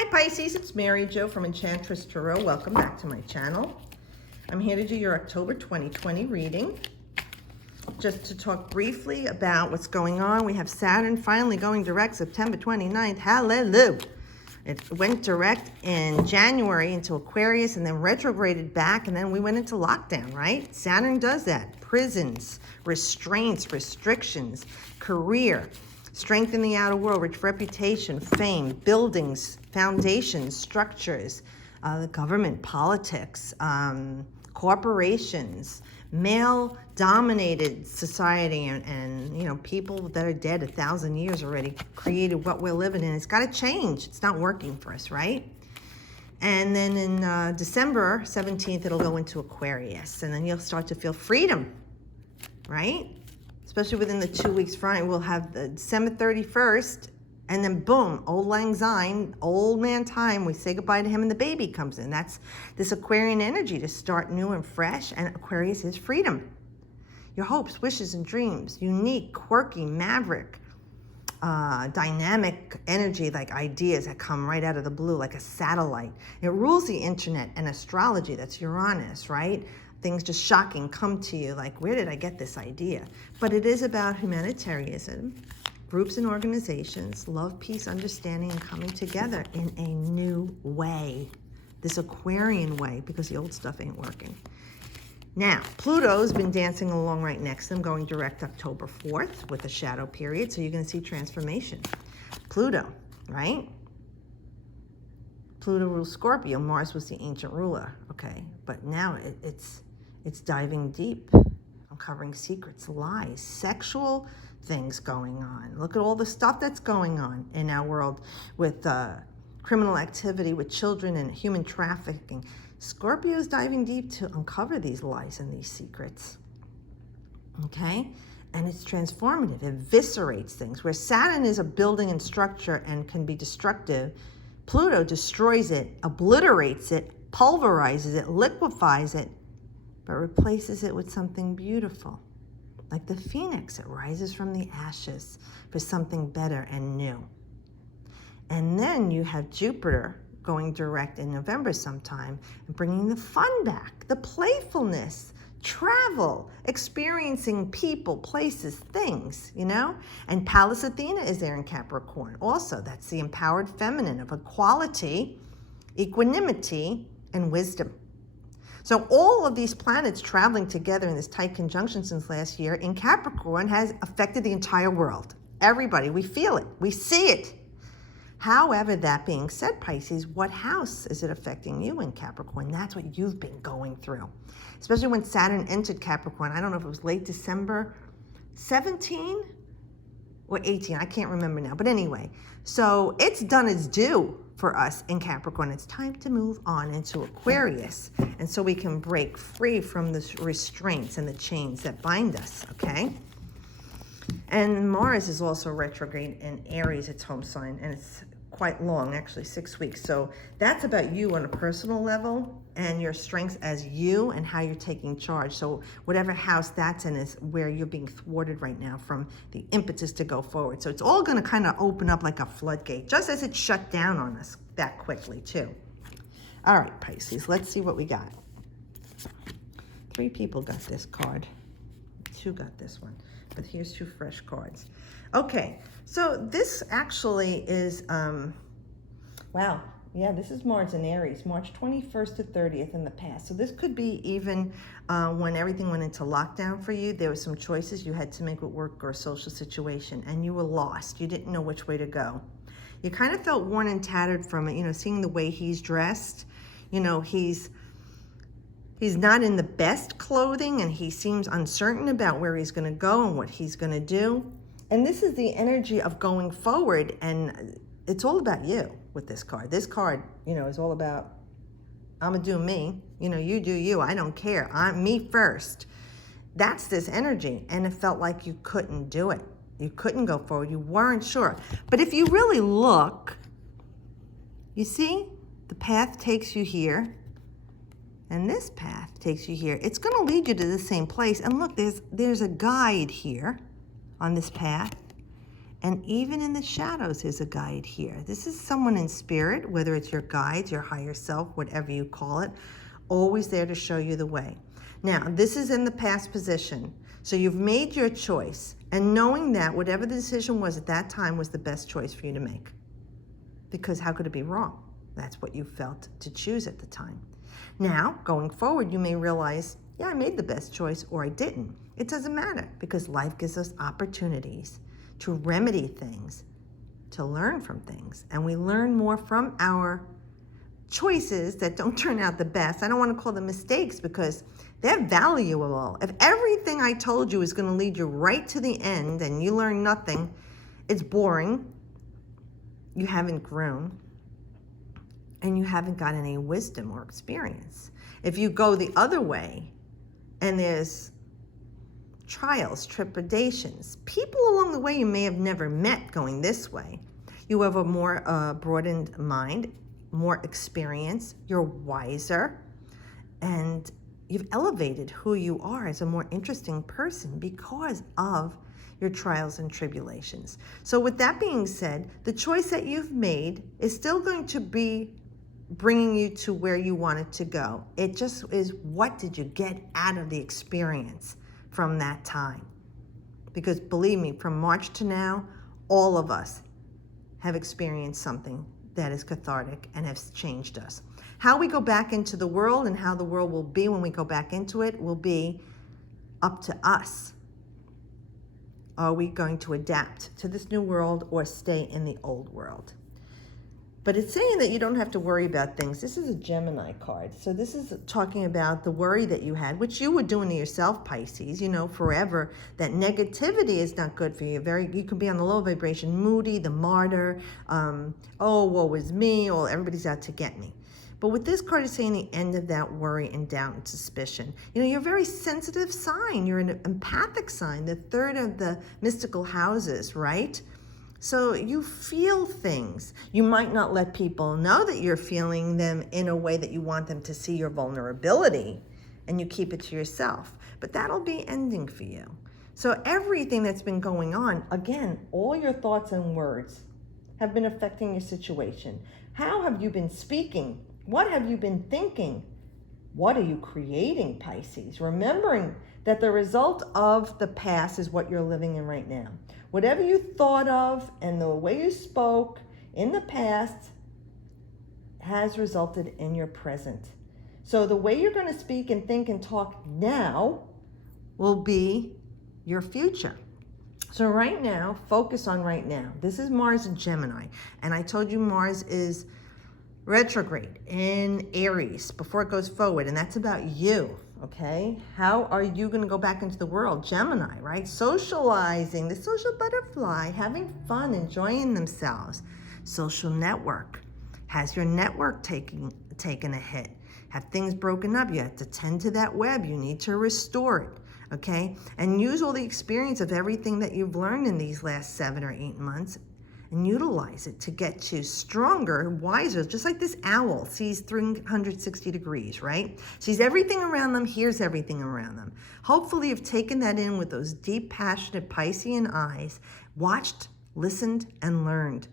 Hi Pisces, it's Mary Jo from Enchantress Tarot. Welcome back to my channel. I'm here to do your October 2020 reading. Just to talk briefly about what's going on. We have Saturn finally going direct September 29th. Hallelujah. It went direct in January into Aquarius and then retrograded back, and then we went into lockdown, right? Saturn does that. Prisons, restraints, restrictions, career, strength in the outer world, rich reputation, fame, buildings, foundations, structures, the government, politics, corporations, male-dominated society, and you know, people that are dead 1,000 years already created what we're living in. It's got to change. It's not working for us, right? And then in December 17th, it'll go into Aquarius, and then you'll start to feel freedom, right? Especially within the 2 weeks front. We'll have the December 31st, and then boom, old lang syne, old man time, we say goodbye to him and the baby comes in. That's this Aquarian energy to start new and fresh, and Aquarius is freedom. Your hopes, wishes, and dreams, unique, quirky, maverick, dynamic energy, like ideas that come right out of the blue, like a satellite. It rules the internet and astrology. That's Uranus, right? Things just shocking come to you, like, where did I get this idea? But it is about humanitarianism, groups and organizations, love, peace, understanding, and coming together in a new way. This Aquarian way, because the old stuff ain't working. Now, Pluto's been dancing along right next to them, going direct October 4th with a shadow period, so you're going to see transformation. Pluto, right? Pluto rules Scorpio. Mars was the ancient ruler, okay? But now it's diving deep, uncovering secrets, lies, sexual things going on. Look at all the stuff that's going on in our world with criminal activity, with children and human trafficking. Scorpio's diving deep to uncover these lies and these secrets, okay? And it's transformative. It eviscerates things. Where Saturn is a building and structure and can be destructive, Pluto destroys it, obliterates it, pulverizes it, liquefies it, but replaces it with something beautiful. Like the phoenix, it rises from the ashes for something better and new. And then you have Jupiter going direct in November sometime and bringing the fun back, the playfulness, travel, experiencing people, places, things, you know? And Pallas Athena is there in Capricorn. Also, that's the empowered feminine of equality, equanimity, and wisdom. So all of these planets traveling together in this tight conjunction since last year in Capricorn has affected the entire world. Everybody, we feel it, we see it. However, that being said, Pisces, what house is it affecting you in Capricorn? That's what you've been going through. Especially when Saturn entered Capricorn. I don't know if it was late December 17 or 18. I can't remember now. But anyway, so it's done its due for us in Capricorn. It's time to move on into Aquarius. And so we can break free from the restraints and the chains that bind us, okay? And Mars is also retrograde in Aries, its home sign, and it's quite long, actually 6 weeks. So that's about you on a personal level and your strengths as you and how you're taking charge. So whatever house that's in is where you're being thwarted right now from the impetus to go forward. So it's all going to kind of open up like a floodgate, just as it shut down on us that quickly too. All right, Pisces, let's see what we got. 3 people got this card. 2 got this one. But here's 2 fresh cards. Okay, so this actually is, wow, yeah, this is Mars in Aries, March 21st to 30th in the past. So this could be even when everything went into lockdown for you. There were some choices you had to make with work or a social situation, and you were lost. You didn't know which way to go. You kind of felt worn and tattered from it, you know, seeing the way he's dressed. You know, he's not in the best clothing, and he seems uncertain about where he's going to go and what he's going to do. And this is the energy of going forward, and it's all about you with this card. This card, you know, is all about, I'm going to do me. You know, you do you. I don't care. I'm me first. That's this energy, and it felt like you couldn't do it. You couldn't go forward. You weren't sure. But if you really look, you see, the path takes you here. And this path takes you here. It's going to lead you to the same place. And look, there's a guide here on this path. And even in the shadows, there's a guide here. This is someone in spirit, whether it's your guides, your higher self, whatever you call it, always there to show you the way. Now, this is in the past position. So you've made your choice, and knowing that whatever the decision was at that time was the best choice for you to make. Because how could it be wrong? That's what you felt to choose at the time. Now, going forward, you may realize, yeah, I made the best choice, or I didn't. It doesn't matter, because life gives us opportunities to remedy things, to learn from things. And we learn more from our choices that don't turn out the best. I don't want to call them mistakes, because they're valuable. If everything I told you is going to lead you right to the end and you learn nothing, it's boring. You haven't grown, and you haven't got any wisdom or experience. If you go the other way and there's trials, trepidations, people along the way you may have never met going this way, you have a more broadened mind, more experience, you're wiser, and you've elevated who you are as a more interesting person because of your trials and tribulations. So with that being said, the choice that you've made is still going to be bringing you to where you wanted to go. It just is, what did you get out of the experience from that time? Because believe me, from March to now, all of us have experienced something that is cathartic and has changed us. How we go back into the world and how the world will be when we go back into it will be up to us. Are we going to adapt to this new world or stay in the old world? But it's saying that you don't have to worry about things. This is a Gemini card. So this is talking about the worry that you had, which you were doing to yourself, Pisces, you know, forever. That negativity is not good for you. You can be on the low vibration, moody, the martyr, oh, woe is me, or everybody's out to get me. But with this card, it's saying the end of that worry and doubt and suspicion. You know, you're a very sensitive sign. You're an empathic sign, the third of the mystical houses, right? So you feel things. You might not let people know that you're feeling them in a way that you want them to see your vulnerability, and you keep it to yourself. But that'll be ending for you. So everything that's been going on, again, all your thoughts and words have been affecting your situation. How have you been speaking? What have you been thinking? What are you creating, Pisces? Remembering that the result of the past is what you're living in right now. Whatever you thought of and the way you spoke in the past has resulted in your present. So the way you're going to speak and think and talk now will be your future. So right now, focus on right now. This is Mars in Gemini. And I told you Mars is retrograde in Aries before it goes forward, and that's about you, okay? How are you going to go back into the world? Gemini, right? Socializing, the social butterfly, having fun, enjoying themselves. Social network. Has your network taken a hit? Have things broken up? You have to tend to that web. You need to restore it, okay? And use all the experience of everything that you've learned in these last 7 or 8 months and utilize it to get you stronger, wiser, just like this owl sees 360 degrees, right? Sees everything around them, hears everything around them. Hopefully you've taken that in with those deep, passionate Piscean eyes, watched, listened, and learned.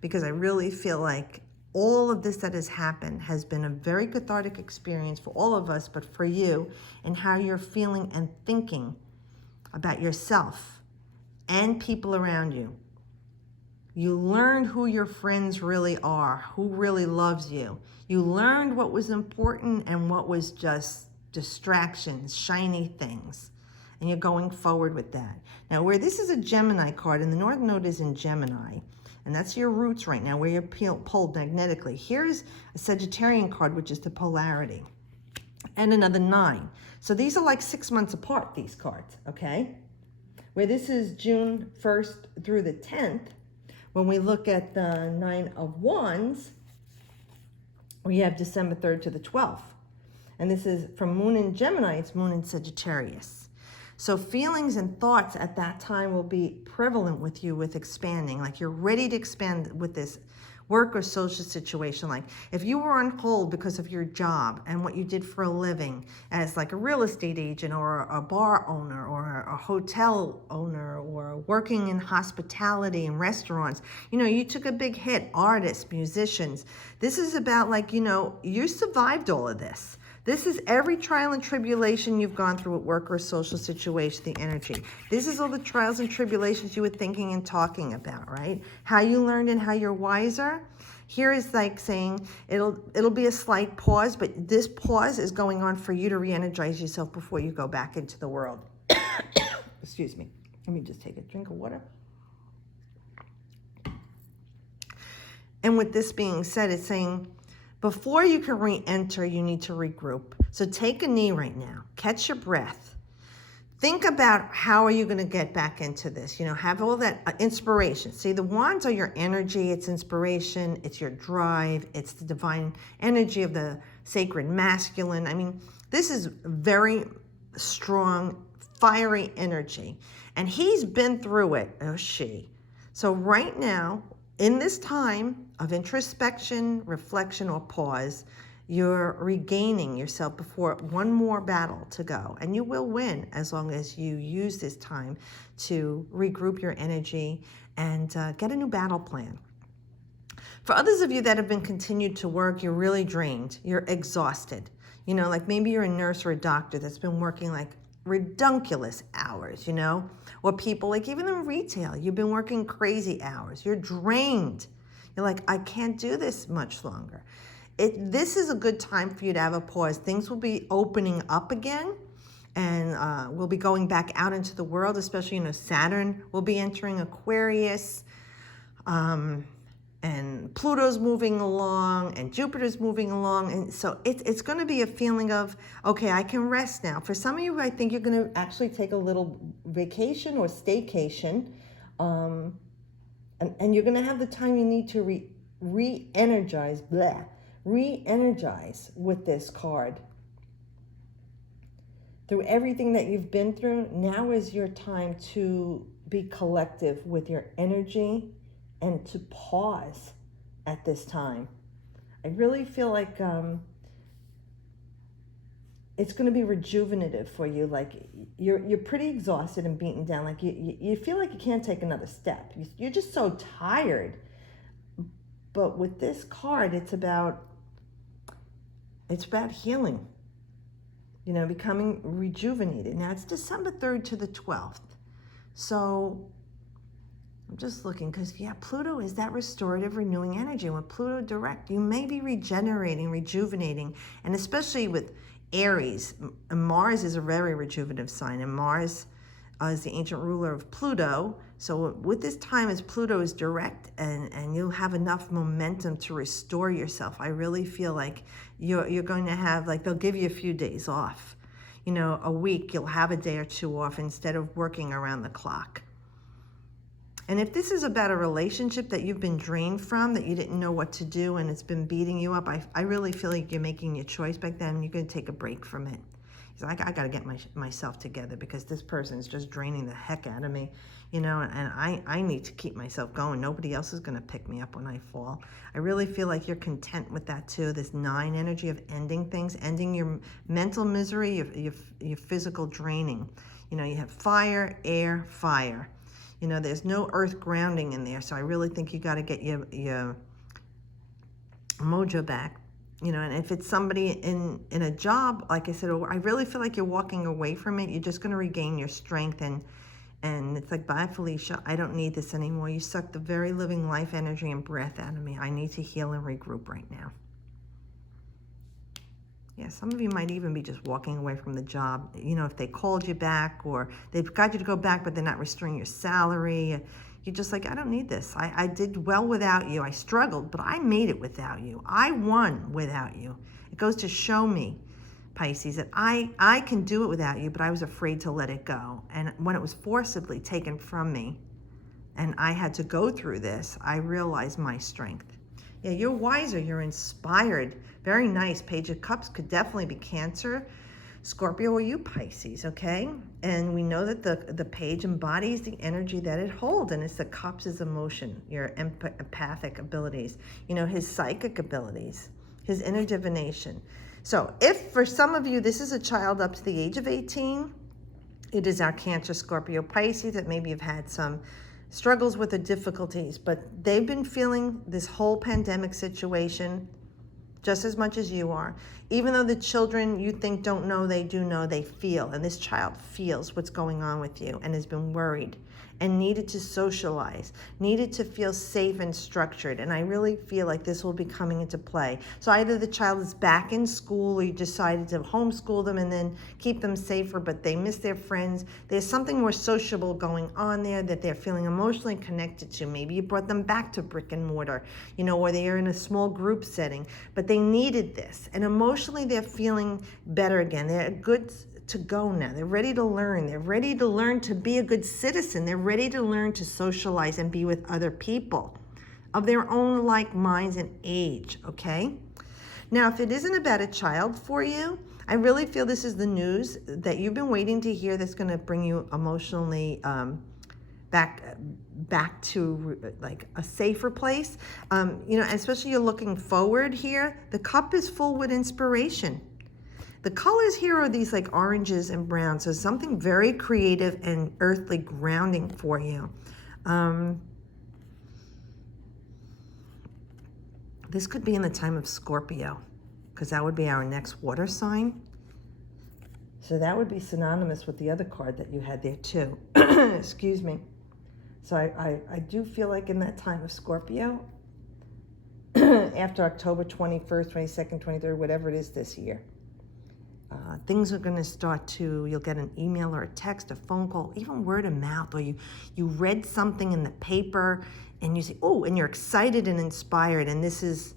Because I really feel like all of this that has happened has been a very cathartic experience for all of us, but for you, and how you're feeling and thinking about yourself and people around you. You learned who your friends really are, who really loves you. You learned what was important and what was just distractions, shiny things. And you're going forward with that. Now, where this is a Gemini card, and the North Node is in Gemini, and that's your roots right now, where you're pulled magnetically. Here's a Sagittarian card, which is the polarity, and another 9. So these are like 6 months apart, these cards, okay? Where this is June 1st through the 10th, when we look at the 9 of Wands, we have December 3rd to the 12th. And this is from Moon in Gemini, it's Moon in Sagittarius. So feelings and thoughts at that time will be prevalent with you with expanding. Like you're ready to expand with this work or social situation. Like if you were on hold because of your job and what you did for a living as like a real estate agent or a bar owner or a hotel owner or working in hospitality and restaurants, you know, you took a big hit, artists, musicians. This is about like, you know, you survived all of this. This is every trial and tribulation you've gone through at work or social situation, the energy. This is all the trials and tribulations you were thinking and talking about, right? How you learned and how you're wiser. Here is like saying it'll be a slight pause, but this pause is going on for you to re-energize yourself before you go back into the world. Excuse me. Let me just take a drink of water. And with this being said, it's saying, before you can re-enter, you need to regroup. So take a knee right now. Catch your breath. Think about how are you going to get back into this. You know, have all that inspiration. See, the wands are your energy. It's inspiration. It's your drive. It's the divine energy of the sacred masculine. I mean, this is very strong, fiery energy. And he's been through it, or she. So right now, in this time of introspection, reflection, or pause, you're regaining yourself before one more battle to go. And you will win as long as you use this time to regroup your energy and get a new battle plan. For others of you that have been continued to work, you're really drained. You're exhausted. You know, like maybe you're a nurse or a doctor that's been working like redunculous hours, you know, or people like even in retail, you've been working crazy hours. You're drained. You're like, I can't do this much longer. This is a good time for you to have a pause. Things will be opening up again, and we'll be going back out into the world, especially, you know, Saturn will be entering Aquarius, and Pluto's moving along, and Jupiter's moving along. And so it's going to be a feeling of, okay, I can rest now. For some of you, I think you're going to actually take a little vacation or staycation. And you're going to have the time you need to re-energize with this card. Through everything that you've been through, now is your time to be collective with your energy and to pause at this time. I really feel like it's going to be rejuvenative for you. Like you're pretty exhausted and beaten down. Like you feel like you can't take another step. You're just so tired. But with this card, it's about healing. You know, becoming rejuvenated. Now it's December 3rd to the 12th. So I'm just looking because, yeah, Pluto is that restorative, renewing energy. When Pluto direct, you may be regenerating, rejuvenating, and especially with Aries. Mars is a very rejuvenative sign, and Mars is the ancient ruler of Pluto. So with this time, as Pluto is direct, and you'll have enough momentum to restore yourself, I really feel like you're going to have, like, they'll give you a few days off. You know, a week, you'll have a day or two off instead of working around the clock. And if this is about a relationship that you've been drained from, that you didn't know what to do and it's been beating you up, I really feel like you're making your choice back then and you're going to take a break from it. So I got to get myself together because this person is just draining the heck out of me, you know, and I need to keep myself going. Nobody else is going to pick me up when I fall. I really feel like you're content with that too, this 9 energy of ending things, ending your mental misery, your physical draining. You know, you have fire, air, fire. You know, there's no earth grounding in there, so I really think you got to get your mojo back. You know, and if it's somebody in a job, like I said, I really feel like you're walking away from it. You're just going to regain your strength, and it's like, bye, Felicia, I don't need this anymore. You suck the very living life energy and breath out of me. I need to heal and regroup right now. Yeah, some of you might even be just walking away from the job. You know, if they called you back or they've got you to go back, but they're not restoring your salary. You're just like, I don't need this. I did well without you. I struggled, but I made it without you. I won without you. It goes to show me, Pisces, that I can do it without you, but I was afraid to let it go. And when it was forcibly taken from me and I had to go through this, I realized my strength. Yeah, you're wiser, you're inspired. Very nice. Page of Cups could definitely be Cancer. Scorpio or you Pisces, okay? And we know that the page embodies the energy that it holds, and it's the cups is emotion, your empathic abilities, you know, his psychic abilities, his inner divination. So if for some of you, this is a child up to the age of 18, it is our Cancer, Scorpio, Pisces that maybe have had some struggles with the difficulties, but they've been feeling this whole pandemic situation just as much as you are. Even though the children you think don't know, they do know, they feel. And this child feels what's going on with you and has been worried and needed to socialize, needed to feel safe and structured. And I really feel like this will be coming into play. So either the child is back in school or you decided to homeschool them and then keep them safer, but they miss their friends. There's something more sociable going on there that they're feeling emotionally connected to. Maybe you brought them back to brick and mortar, you know, or they are in a small group setting, but they needed this. And emotionally, they're feeling better again. They're good to go now. They're ready to learn. They're ready to learn to be a good citizen. They're ready to learn to socialize and be with other people of their own like minds and age, okay? Now, if it isn't about a child for you, I really feel this is the news that you've been waiting to hear that's going to bring you emotionally back to like a safer place. You know, especially you're looking forward here. The cup is full with inspiration. The colors here are these like oranges and browns, so something very creative and earthly grounding for you. This could be in the time of Scorpio, because that would be our next water sign. So that would be synonymous with the other card that you had there too. Excuse me. So I do feel like in that time of Scorpio, after October 21st, 22nd, 23rd, whatever it is this year, things are going to start to, you'll get an email or a text, a phone call, even word of mouth, or you read something in the paper and you say, oh, and you're excited and inspired, and this is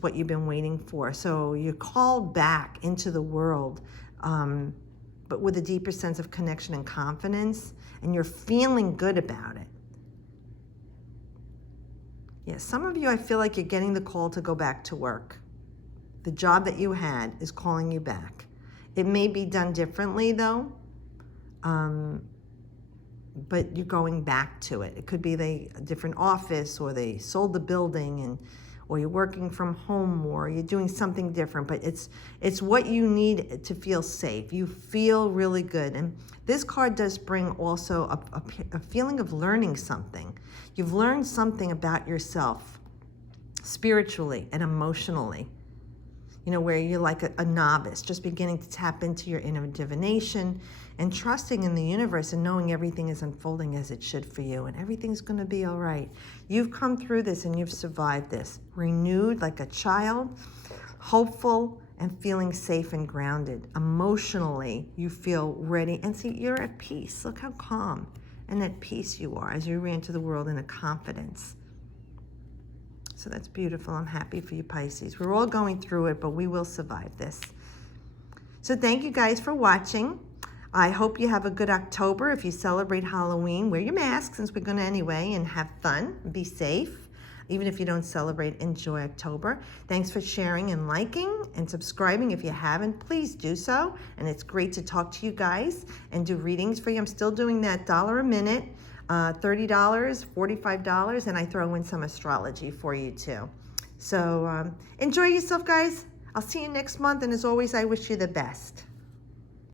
what you've been waiting for. So you're called back into the world, but with a deeper sense of connection and confidence, and you're feeling good about it. Yeah, some of you, I feel like you're getting the call to go back to work. The job that you had is calling you back. It may be done differently though, but you're going back to it. It could be a different office, or they sold the building, or you're working from home more, or you're doing something different, but it's what you need to feel safe. You feel really good. And this card does bring also a feeling of learning something. You've learned something about yourself spiritually and emotionally. You know, where you're like a novice, just beginning to tap into your inner divination and trusting in the universe and knowing everything is unfolding as it should for you and everything's going to be all right. You've come through this and you've survived this. Renewed like a child, hopeful and feeling safe and grounded. Emotionally, you feel ready. And see, you're at peace. Look how calm and at peace you are as you ran to the world in a confidence. So that's beautiful. I'm happy for you, Pisces. We're all going through it, but we will survive this. So thank you guys for watching. I hope you have a good October. If you celebrate Halloween, wear your mask since we're going to anyway, and have fun. Be safe. Even if you don't celebrate, enjoy October. Thanks for sharing and liking and subscribing. If you haven't, please do so. And it's great to talk to you guys and do readings for you. I'm still doing that $1 a minute. $30, $45, and I throw in some astrology for you too. So enjoy yourself, guys. I'll see you next month, and as always, I wish you the best.